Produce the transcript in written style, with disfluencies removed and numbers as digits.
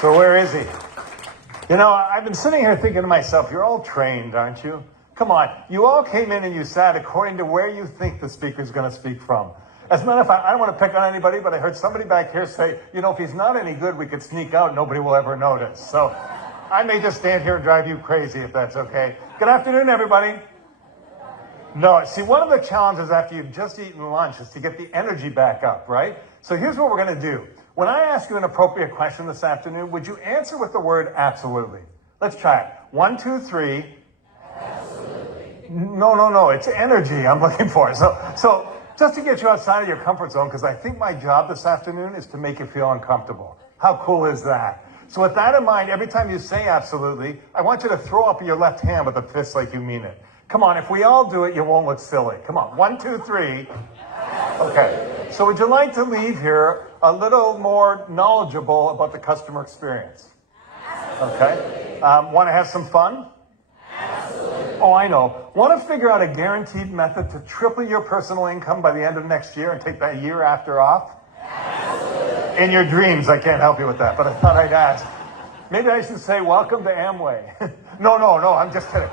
So where is he? You know, I've been sitting here thinking to myself, you're all trained, aren't you? Come on, you all came in and you sat according to where you think the speaker's going to speak from. As a matter of fact, I don't want to pick on anybody, but I heard somebody back here say, you know, if he's not any good, we could sneak out, nobody will ever notice. So I may just stand here and drive you crazy if that's okay. Good afternoon, everybody. No, see, one of the challenges after you've just eaten lunch is to get the energy back up, right? So here's what we're going to do. When I ask you an appropriate question this afternoon, would you answer with the word absolutely? Let's try it. 1, 2, 3. Absolutely. No, it's energy I'm looking for. So just to get you outside of your comfort zone, because I think my job this afternoon is to make you feel uncomfortable. How cool is that? So with that in mind, every time you say absolutely, I want you to throw up your left hand with a fist like you mean it. Come on, if we all do it, you won't look silly. Come on, 1, 2, 3. Okay, so would you like to leave here a little more knowledgeable about the customer experience? Okay. Want to have some fun? Absolutely. Oh, I know. Want to figure out a guaranteed method to triple your personal income by the end of next year and take that year after off? Absolutely. In your dreams, I can't help you with that, but I thought I'd ask. Maybe I should say, welcome to Amway. No, I'm just kidding.